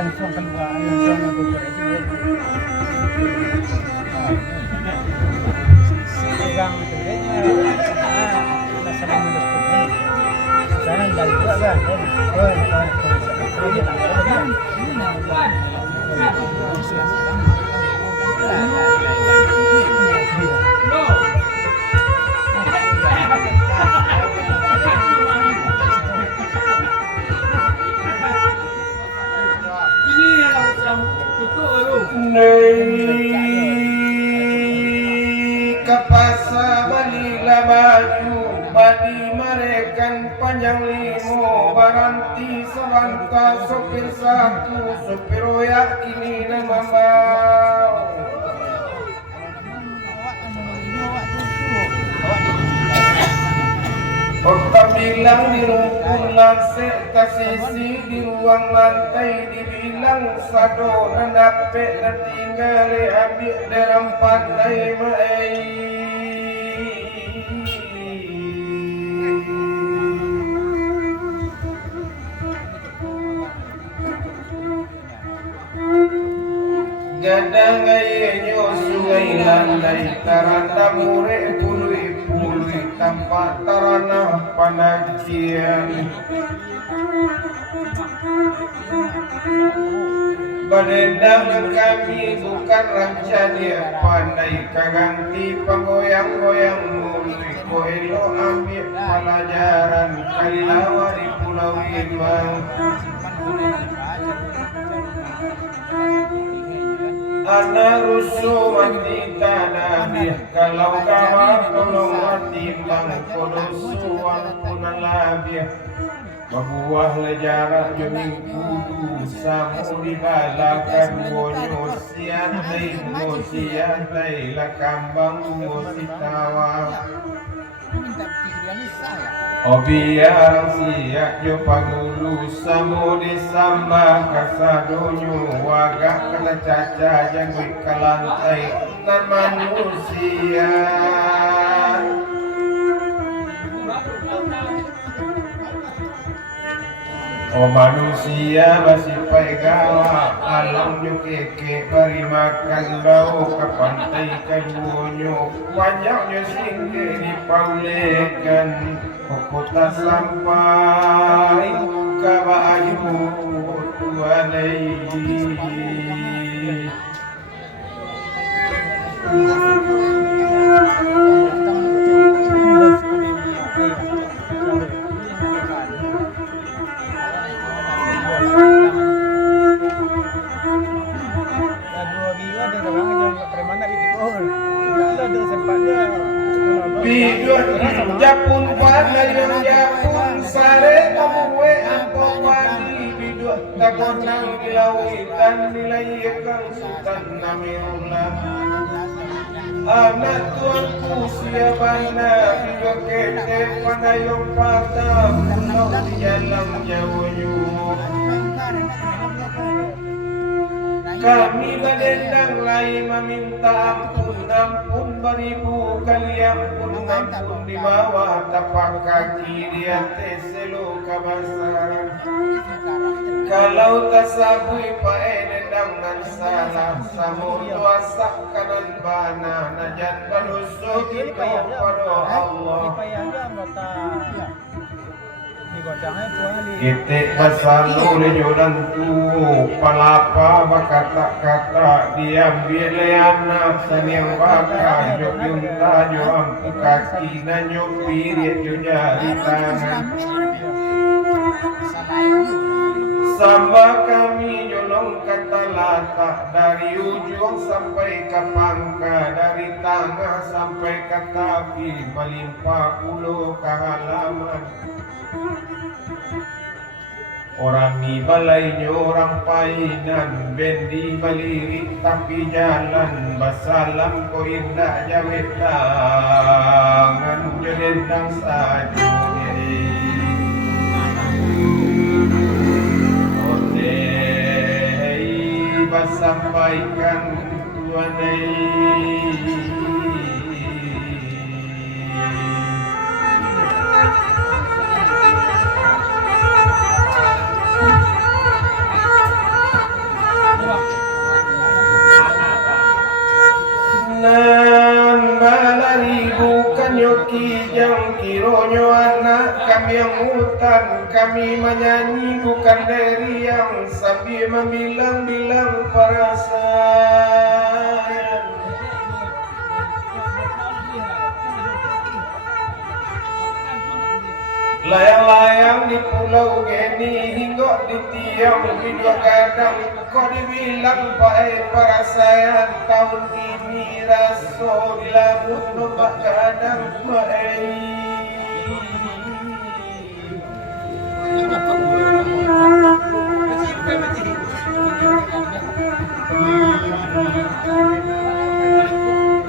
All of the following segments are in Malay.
langsung kedua langsung pegang gedenya kita sering mendukungnya sana dan juga kan kapasa balila baju badi merekan panjang limo baranti sabanta sopir satu sopir oyak kini nama mau Okta bilang di rumpun lanse tasisi di ruang lantai dibilang sado nandape natinggale abik dalam pantai mai gadang ayenyo sungai landai taranda mure pului tanpa tarana panajian badendang kami bukan rancanya pandai kaganti penggoyang-goyang musik koelo ambil pelajaran kalilawa di pulau Iman ana rusuh mati tanah kalau kawan tolong mati bang kodosuan punan labia Mabuah lejarak jeming kudu samu dibalakan bonyo siantai lakambang musitawa Obiang siak jo pagulu samu disamba kasadonyo wagak kena caca jangui kalantai nan manusia Oh manusia masih pegawa alam jo keke beri makan bau ke pantai kedunyo banyaknya singge dipaulekan kota sampai ke baju tuanai Bidun japun padayun japun sare kamuwe angko wani bidun takon nang dilawitan nilai kang sultan namiullah anak tuanku siapana bidun kete padayun patah pulau di jalan jawonyu kami badendang lain meminta ampun beribu kali ampun di bawah tapak kaki di atas selo kabasaran kalau tasabui pae dendang nan salah samun doasa kanan bana najan balusuk itu pada Allah Itik basalu lejodan tu palapa bakata-kata diambil anak saniang baka jok tajo ampu kaki nanyo pirit jo jari tangan sama kami jolong kata telatak, dari ujung sampai ke pangka, dari tengah sampai ke kaki, melimpah pulau ke halaman. Orang di balainya orang painan, bendi balirik tapi jalan, basalam ko indah jawet tangan, jodendang saja. Sampaikan tuanai nan balari bukan yoki yang kironyo anak kami yang hutan, kami menyanyi bukan dari yang sambil membilang-bilang perasaan. Layang-layang di pulau Geni hingga di tiang di dua kadang, kau dibilang baik perasaan tahun ini raso di laut nombak kadang baik.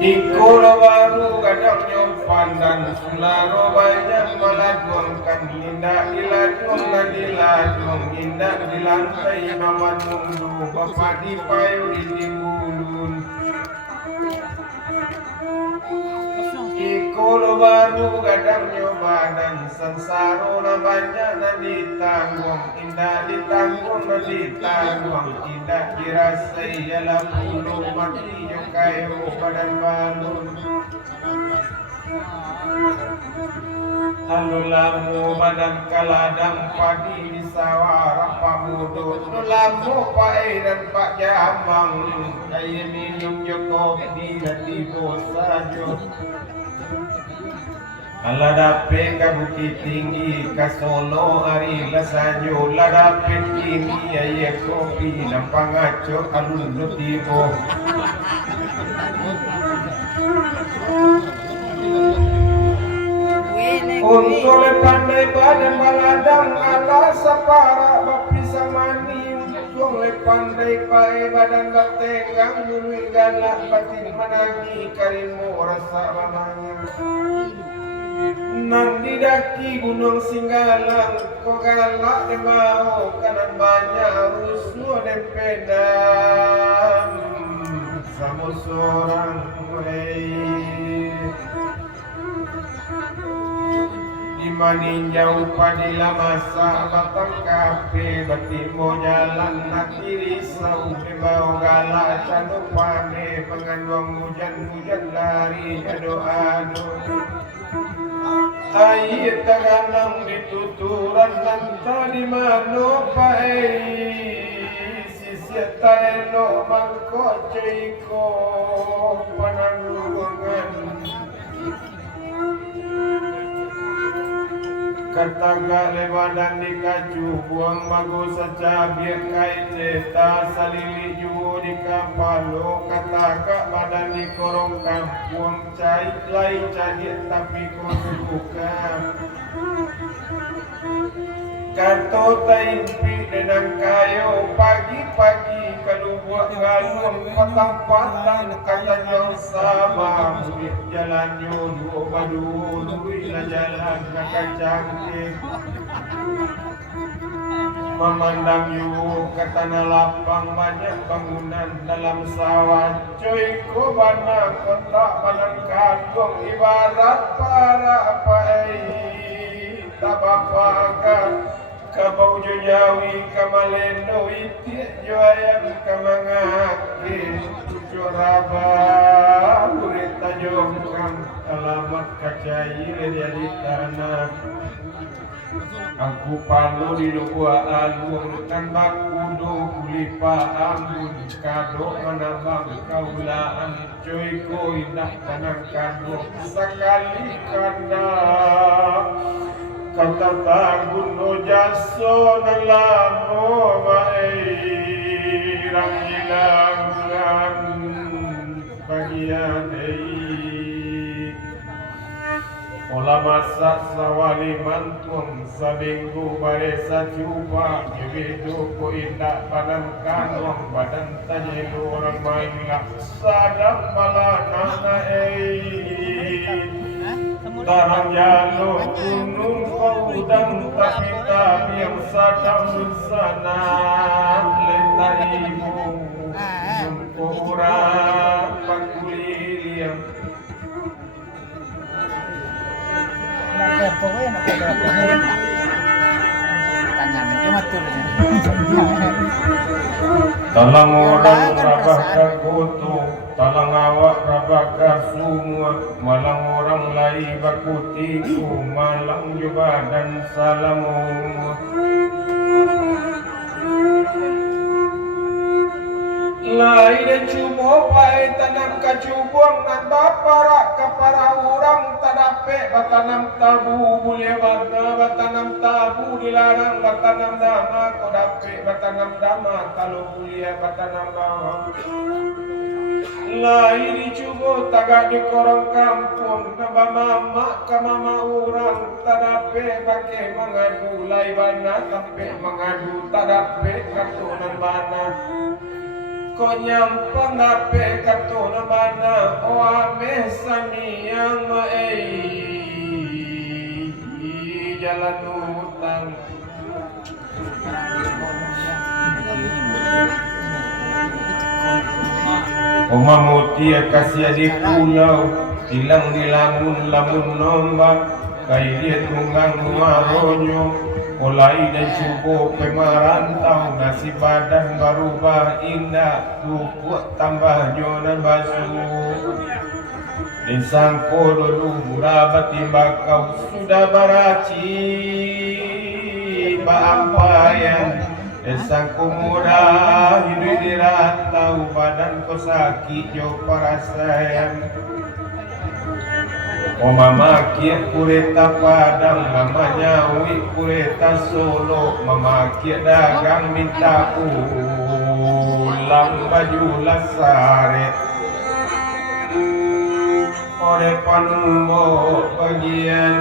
Ikulo baru kadang nyopan dan sularo banyak melakukan indah dilatung dan dilatung indah di lantai mama nunggu bapak di payu di timbulun. Ikulo baru kadang nyoba dan sensaro na banyak na ditanggung, indah ditanggung na ditanggung, indah dirasai dalam bulu mati yung kayo badan balon. Halulamu badan kaladang padi di sawah Pak Mudo, nulamu Pak dan Pak Jamang, kaya minum yo kopi dan tibo sajo. Ladape ka Bukit Tinggi ka Solo ari lasanyo, ladape kini aye kopi ng pangacho alun tibo. Untuk pandai badan baladang ala sapara bapisa mani, untuk pandai pae badan batengang dului galak batin menangi karimu rasa mamanya. Nanti daki gunung Singgalang, kau galak de mau kanan banyak rusuh dan pedang sama seorang maninjau padila masa batang kafe batimo jalan nanti risau bau galak candu pane penganduang hujan lari ado-ado. Air taganang dituturan nanta di mano pae sisi taelo mangko ceiko pananggungan. Kataga lewadan di kaju buang mago saja biar kait ceta salili juo di kapalo. Kataga badan di korong kampung cai lai cahit tapi kau suka. Kanto taimpi denang kayo pagi-pagi keluar galung patang-patang kata jauh sama murid jalan dua badu duitlah jalan kakak cantik memandang yu ke tanah lapang banyak bangunan dalam sawah cuy ku bana kotak badan kantong ibarat para pai tabapakan kabau jawi kamalendo iti joayam kamangaki curaba burita jongkang alamat kacai jadi tanah aku palu di lupa alur kan bakudo kulipa ambun kado menambang kaulaan cuy ko indah tanang kado sekali kanda kata tagun no jaso nalamo mairang Lamasa sawali mantung sabinggu baresa cuba Jibidu ku indah badan kanong badan tajilu orang main sadap balana Tarang jalo gunung kaudang tapi yang sadam sana Leta ibu Jempura pakuliliang Pokoknya nak kata tangannya cuma tulis. Talang orang rabaka kutu, talang awak rabaka semua, malang orang lai bakutiku, malang juga dan salamu. Lai dan cubo pai tanam kacubuang nan bapara kapara orang tadape batanam tabu boleh batanam tabu dilarang batanam dama kodape batanam dama kalau boleh batanam dama Lai di cubo tagak di korong kampung naba mama kamama orang tadape bake mengadu lai bana tapi mengadu tadape katunan bana Konyam pangape katuna bana o ame saniyang jalan utang O mamutia kasih di pulau tilang di lamun nombak kai dia tunggang maronyo Olai dan cukup pemarantau nasi badan berubah indah Tukuk tambah jonan basuh Disangko dulu murah timbakau sudah baraci Baampayan Disangko murah hidup dirantau badan ko sakit jo parasayang O mama kia kureta padang namanya wi kureta solo mama kia dagang minta ulang baju lasare ore panmo bagian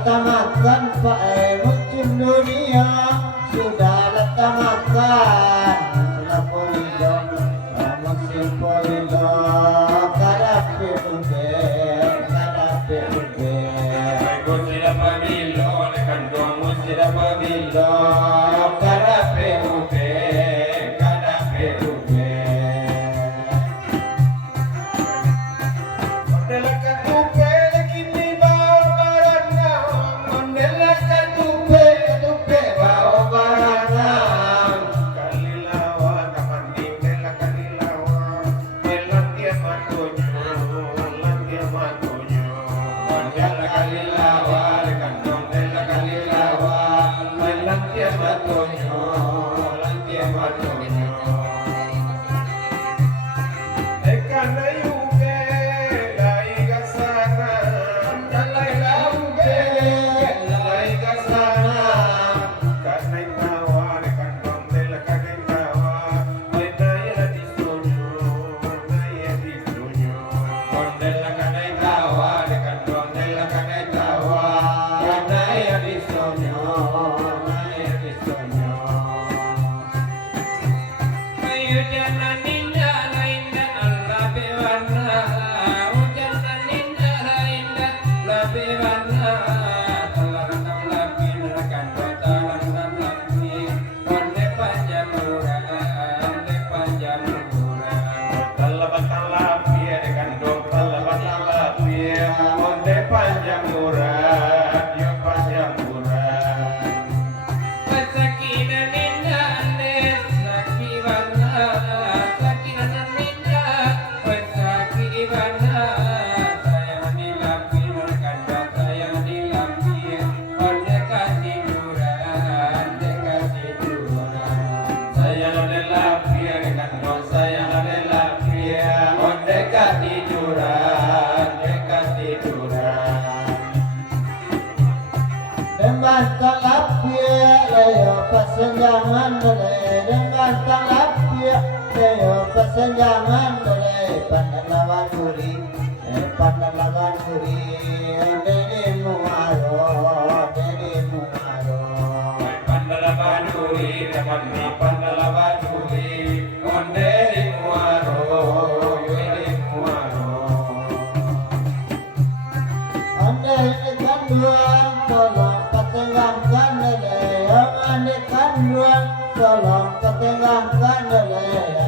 letamakan Pak musim dunia sudah letamakan sudah polido musim polido kadapi ude Musira pamilo lekan dua musira pamilo kada PUB Mandela katupe kini bawa barana Mandela katupe bawa barana Kalilawa kamandi Mandela kalilawa Melantia matonyo Mandela kalilawa lekan Mandela kalilawa Melantia matonyo Ekana yuke lai gasana dalai lauke lai gasana karena tawa lekan Mandela kagen tawa Mandela di sonyo Mandela kagen tawa lekan Mandela kagen tawa Mandela di sonyo panjang murah, dia panjang murah. Sakinah ninda sakibana, sakinah ninda sakibana. Sayang dilapin kandang sayang dilapin, dekat tiduran, dekat tiduran. Sayang dilapin kandang sayang dilapin, dekat tiduran, dekat tiduran. dengan talapia layo pasenjangan dole dengan talapia layo pasenjangan dole panalawan kuri deni muaro Pandalawan kuri kami pandalawan kuri deni muaro ande kanduan tolong ketengahkan dole ande kanduan tolong ketengahkan dole